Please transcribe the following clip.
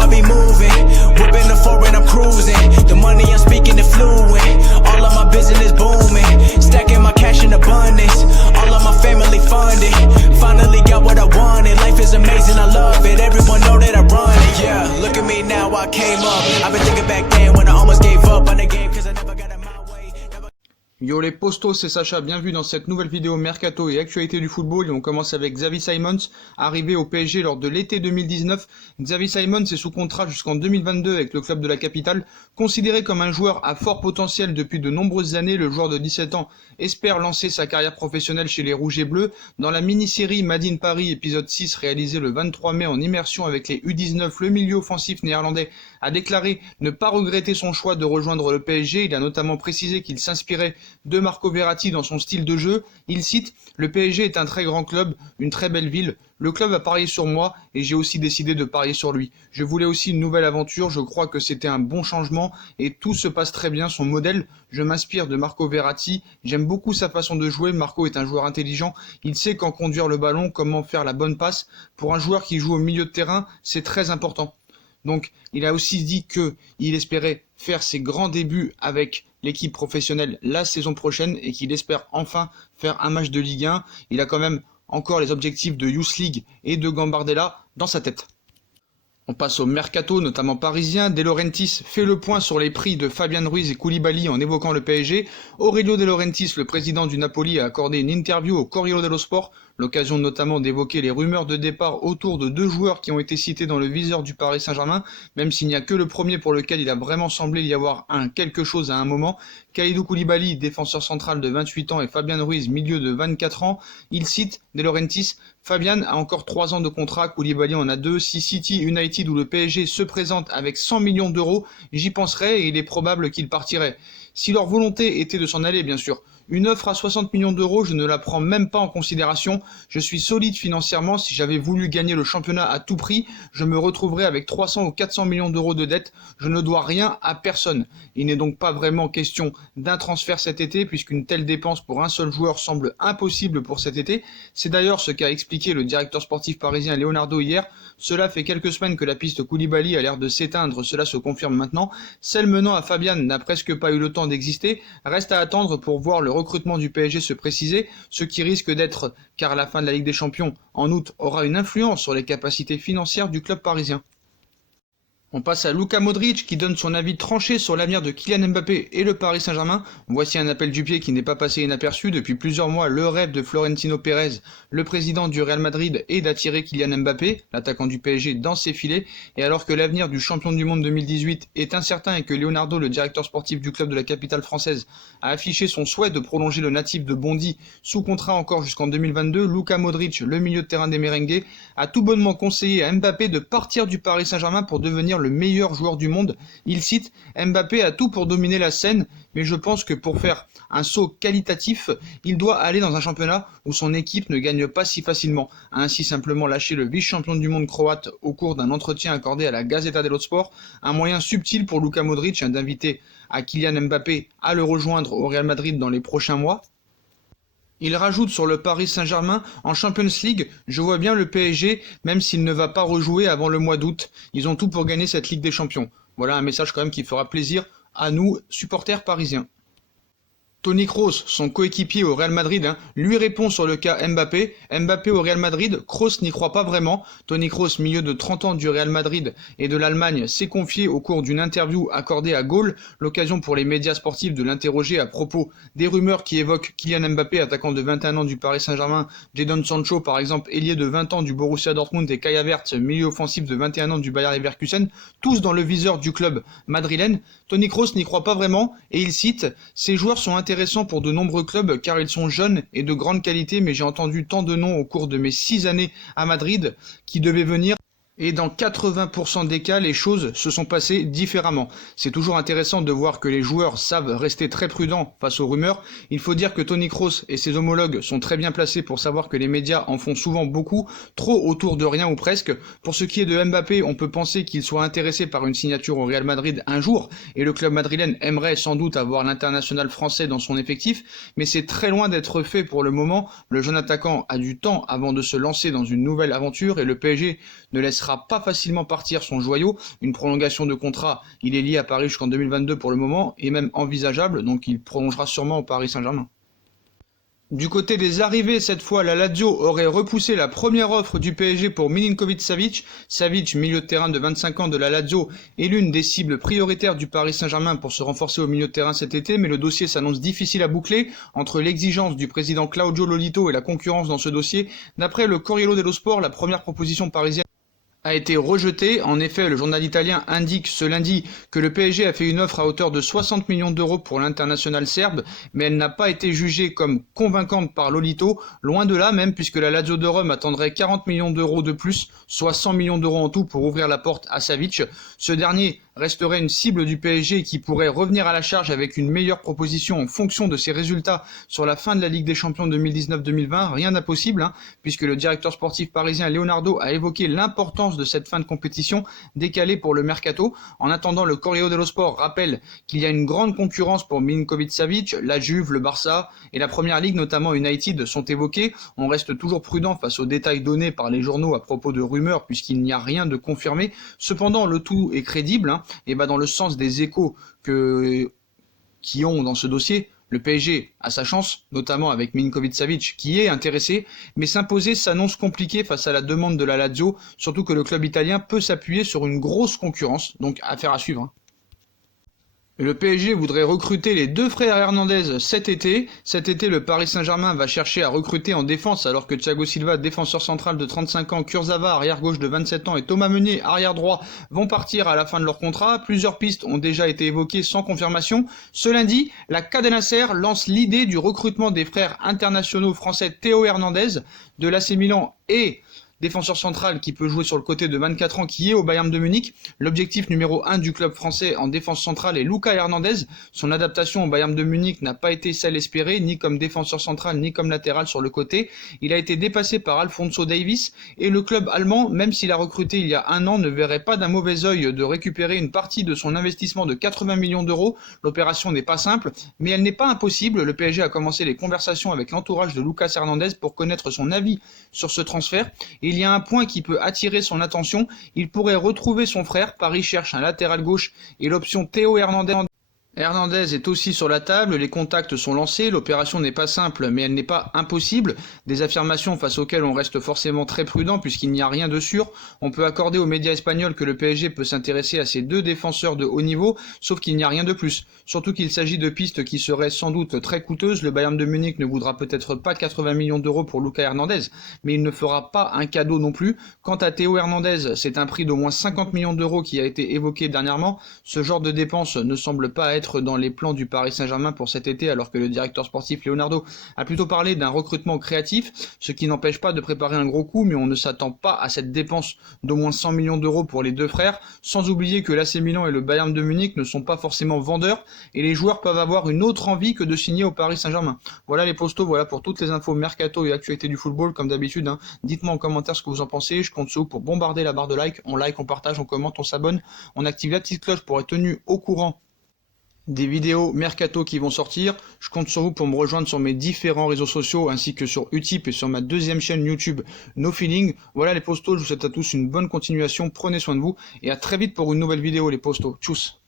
I be moving. Whipping the foreign, I'm cruising. The money I'm speaking is fluent. All of my business booming. Stacking my cash in abundance. All of my family funded. Finally got what I wanted. Life is amazing, I love it. Everyone know that I run it. Yeah, look at me now, I came up. I've been thinking back then when I almost gave up on the game cause I never got in my way. Yo les postos, c'est Sacha, bienvenue dans cette nouvelle vidéo Mercato et actualité du football. Et on commence avec Xavi Simons, arrivé au PSG lors de l'été 2019. Xavi Simons est sous contrat jusqu'en 2022 avec le club de la capitale. Considéré comme un joueur à fort potentiel depuis de nombreuses années, le joueur de 17 ans espère lancer sa carrière professionnelle chez les Rouges et Bleus. Dans la mini-série Made in Paris épisode 6 réalisé le 23 mai en immersion avec les U19, le milieu offensif néerlandais a déclaré ne pas regretter son choix de rejoindre le PSG. Il a notamment précisé qu'il s'inspirait de Marco Verratti dans son style de jeu. Il cite « Le PSG est un très grand club, une très belle ville. Le club a parié sur moi et j'ai aussi décidé de parier sur lui. Je voulais aussi une nouvelle aventure, je crois que c'était un bon changement et tout se passe très bien. Son modèle, je m'inspire de Marco Verratti. J'aime beaucoup sa façon de jouer. Marco est un joueur intelligent. Il sait quand conduire le ballon, comment faire la bonne passe. Pour un joueur qui joue au milieu de terrain, c'est très important. » Donc, il a aussi dit qu'il espérait faire ses grands débuts avec l'équipe professionnelle la saison prochaine et qu'il espère enfin faire un match de Ligue 1. Il a quand même encore les objectifs de Youth League et de Gambardella dans sa tête. On passe au mercato, notamment parisien. De Laurentiis fait le point sur les prix de Fabian Ruiz et Koulibaly en évoquant le PSG. Aurelio De Laurentiis, le président du Napoli, a accordé une interview au Corriere dello Sport, l'occasion notamment d'évoquer les rumeurs de départ autour de deux joueurs qui ont été cités dans le viseur du Paris Saint-Germain, même s'il n'y a que le premier pour lequel il a vraiment semblé y avoir quelque chose à un moment. Kalidou Koulibaly, défenseur central de 28 ans, et Fabian Ruiz, milieu de 24 ans. Il cite De Laurentiis: Fabian a encore 3 ans de contrat, Koulibaly en a 2. Si City, United ou le PSG se présentent avec 100 millions d'euros, j'y penserais et il est probable qu'ils partiraient. Si leur volonté était de s'en aller, bien sûr. Une offre à 60 millions d'euros, je ne la prends même pas en considération. Je suis solide financièrement. Si j'avais voulu gagner le championnat à tout prix, je me retrouverais avec 300 ou 400 millions d'euros de dette. Je ne dois rien à personne. Il n'est donc pas vraiment question d'un transfert cet été, puisqu'une telle dépense pour un seul joueur semble impossible pour cet été. C'est d'ailleurs ce qu'a expliqué le directeur sportif parisien Leonardo hier. Cela fait quelques semaines que la piste Koulibaly a l'air de s'éteindre, cela se confirme maintenant. Celle menant à Fabian n'a presque pas eu le temps d'exister. Reste à attendre pour voir le recrutement du PSG se préciser, ce qui risque d'être, car la fin de la Ligue des Champions en août aura une influence sur les capacités financières du club parisien. On passe à Luka Modric qui donne son avis tranché sur l'avenir de Kylian Mbappé et le Paris Saint-Germain. Voici un appel du pied qui n'est pas passé inaperçu. Depuis plusieurs mois, le rêve de Florentino Pérez, le président du Real Madrid, est d'attirer Kylian Mbappé, l'attaquant du PSG, dans ses filets. Et alors que l'avenir du champion du monde 2018 est incertain et que Leonardo, le directeur sportif du club de la capitale française, a affiché son souhait de prolonger le natif de Bondy sous contrat encore jusqu'en 2022, Luka Modric, le milieu de terrain des merengues, a tout bonnement conseillé à Mbappé de partir du Paris Saint-Germain pour devenir le meilleur joueur du monde. Il cite: Mbappé a tout pour dominer la scène, mais je pense que pour faire un saut qualitatif, il doit aller dans un championnat où son équipe ne gagne pas si facilement. A ainsi simplement lâché le vice-champion du monde croate au cours d'un entretien accordé à la Gazzetta dello Sport, un moyen subtil pour Luka Modric d'inviter à Kylian Mbappé à le rejoindre au Real Madrid dans les prochains mois. Il rajoute sur le Paris Saint-Germain: en Champions League, je vois bien le PSG, même s'il ne va pas rejouer avant le mois d'août. Ils ont tout pour gagner cette Ligue des Champions. Voilà un message quand même qui fera plaisir à nous, supporters parisiens. Toni Kroos, son coéquipier au Real Madrid, lui répond sur le cas Mbappé. Mbappé au Real Madrid, Kroos n'y croit pas vraiment. Toni Kroos, milieu de 30 ans du Real Madrid et de l'Allemagne, s'est confié au cours d'une interview accordée à Goal, l'occasion pour les médias sportifs de l'interroger à propos des rumeurs qui évoquent Kylian Mbappé, attaquant de 21 ans du Paris Saint-Germain, Jadon Sancho par exemple, ailier de 20 ans du Borussia Dortmund, et Kai Havertz, milieu offensif de 21 ans du Bayer Leverkusen, tous dans le viseur du club madrilène. Toni Kroos n'y croit pas vraiment et il cite: ces joueurs sont intéressants pour de nombreux clubs car ils sont jeunes et de grande qualité, mais j'ai entendu tant de noms au cours de mes 6 années à Madrid qui devaient venir. Et dans 80% des cas, les choses se sont passées différemment. C'est toujours intéressant de voir que les joueurs savent rester très prudents face aux rumeurs. Il faut dire que Toni Kroos et ses homologues sont très bien placés pour savoir que les médias en font souvent beaucoup, trop autour de rien ou presque. Pour ce qui est de Mbappé, on peut penser qu'il soit intéressé par une signature au Real Madrid un jour, et le club madrilène aimerait sans doute avoir l'international français dans son effectif, mais c'est très loin d'être fait pour le moment. Le jeune attaquant a du temps avant de se lancer dans une nouvelle aventure et le PSG ne laissera laissera pas facilement partir son joyau. Une prolongation de contrat, il est lié à Paris jusqu'en 2022 pour le moment, et même envisageable, donc il prolongera sûrement au Paris Saint-Germain. Du côté des arrivées, cette fois, la Lazio aurait repoussé la première offre du PSG pour Milinkovic-Savic. Savic, milieu de terrain de 25 ans de la Lazio, est l'une des cibles prioritaires du Paris Saint-Germain pour se renforcer au milieu de terrain cet été, mais le dossier s'annonce difficile à boucler entre l'exigence du président Claudio Lolito et la concurrence dans ce dossier. D'après le Corriere dello Sport, la première proposition parisienne a été rejeté. En effet, le journal italien indique ce lundi que le PSG a fait une offre à hauteur de 60 millions d'euros pour l'international serbe, mais elle n'a pas été jugée comme convaincante par Lolito, loin de là même, puisque la Lazio de Rome attendrait 40 millions d'euros de plus, soit 100 millions d'euros en tout pour ouvrir la porte à Savic. Ce dernier resterait une cible du PSG qui pourrait revenir à la charge avec une meilleure proposition en fonction de ses résultats sur la fin de la Ligue des Champions 2019-2020. Rien d'impossible, puisque le directeur sportif parisien Leonardo a évoqué l'importance de cette fin de compétition décalée pour le mercato. En attendant, le Corriere dello Sport rappelle qu'il y a une grande concurrence pour Milinkovic-Savic, la Juve, le Barça et la Première Ligue, notamment United, sont évoqués. On reste toujours prudent face aux détails donnés par les journaux à propos de rumeurs puisqu'il n'y a rien de confirmé. Cependant, le tout est crédible, et va dans le sens des échos qui ont dans ce dossier. Le PSG a sa chance, notamment avec Milinkovic-Savic qui est intéressé, mais s'imposer s'annonce compliqué face à la demande de la Lazio, surtout que le club italien peut s'appuyer sur une grosse concurrence, donc affaire à suivre. Le PSG voudrait recruter les deux frères Hernandez cet été. Cet été, le Paris Saint-Germain va chercher à recruter en défense alors que Thiago Silva, défenseur central de 35 ans, Kurzawa, arrière gauche de 27 ans et Thomas Meunier, arrière droit, vont partir à la fin de leur contrat. Plusieurs pistes ont déjà été évoquées sans confirmation. Ce lundi, la Cadena Ser lance l'idée du recrutement des frères internationaux français Théo Hernandez de l'AC Milan et défenseur central qui peut jouer sur le côté de 24 ans qui est au Bayern de Munich. L'objectif numéro 1 du club français en défense centrale est Lucas Hernandez. Son adaptation au Bayern de Munich n'a pas été celle espérée, ni comme défenseur central, ni comme latéral sur le côté. Il a été dépassé par Alphonso Davies et le club allemand, même s'il a recruté il y a un an, ne verrait pas d'un mauvais œil de récupérer une partie de son investissement de 80 millions d'euros. L'opération n'est pas simple, mais elle n'est pas impossible. Le PSG a commencé les conversations avec l'entourage de Lucas Hernandez pour connaître son avis sur ce transfert. Et il y a un point qui peut attirer son attention, il pourrait retrouver son frère. Paris cherche un latéral gauche et l'option Théo Hernandez est aussi sur la table, les contacts sont lancés, l'opération n'est pas simple mais elle n'est pas impossible, des affirmations face auxquelles on reste forcément très prudent puisqu'il n'y a rien de sûr. On peut accorder aux médias espagnols que le PSG peut s'intéresser à ces deux défenseurs de haut niveau, sauf qu'il n'y a rien de plus, surtout qu'il s'agit de pistes qui seraient sans doute très coûteuses. Le Bayern de Munich ne voudra peut-être pas 80 millions d'euros pour Lucas Hernandez, mais il ne fera pas un cadeau non plus. Quant à Théo Hernandez, c'est un prix d'au moins 50 millions d'euros qui a été évoqué dernièrement. Ce genre de dépenses ne semble pas être dans les plans du Paris Saint-Germain pour cet été, alors que le directeur sportif Leonardo a plutôt parlé d'un recrutement créatif, ce qui n'empêche pas de préparer un gros coup, mais on ne s'attend pas à cette dépense d'au moins 100 millions d'euros pour les deux frères, sans oublier que l'AC Milan et le Bayern de Munich ne sont pas forcément vendeurs, et les joueurs peuvent avoir une autre envie que de signer au Paris Saint-Germain. Voilà les postos, voilà pour toutes les infos mercato et actualités du football, comme d'habitude. Dites-moi en commentaire ce que vous en pensez, je compte sur vous pour bombarder la barre de like, on partage, on commente, on s'abonne, on active la petite cloche pour être tenu au courant des vidéos mercato qui vont sortir. Je compte sur vous pour me rejoindre sur mes différents réseaux sociaux ainsi que sur Utip et sur ma deuxième chaîne YouTube No Feeling. Voilà les postos, je vous souhaite à tous une bonne continuation, prenez soin de vous et à très vite pour une nouvelle vidéo les postos. Tchuss.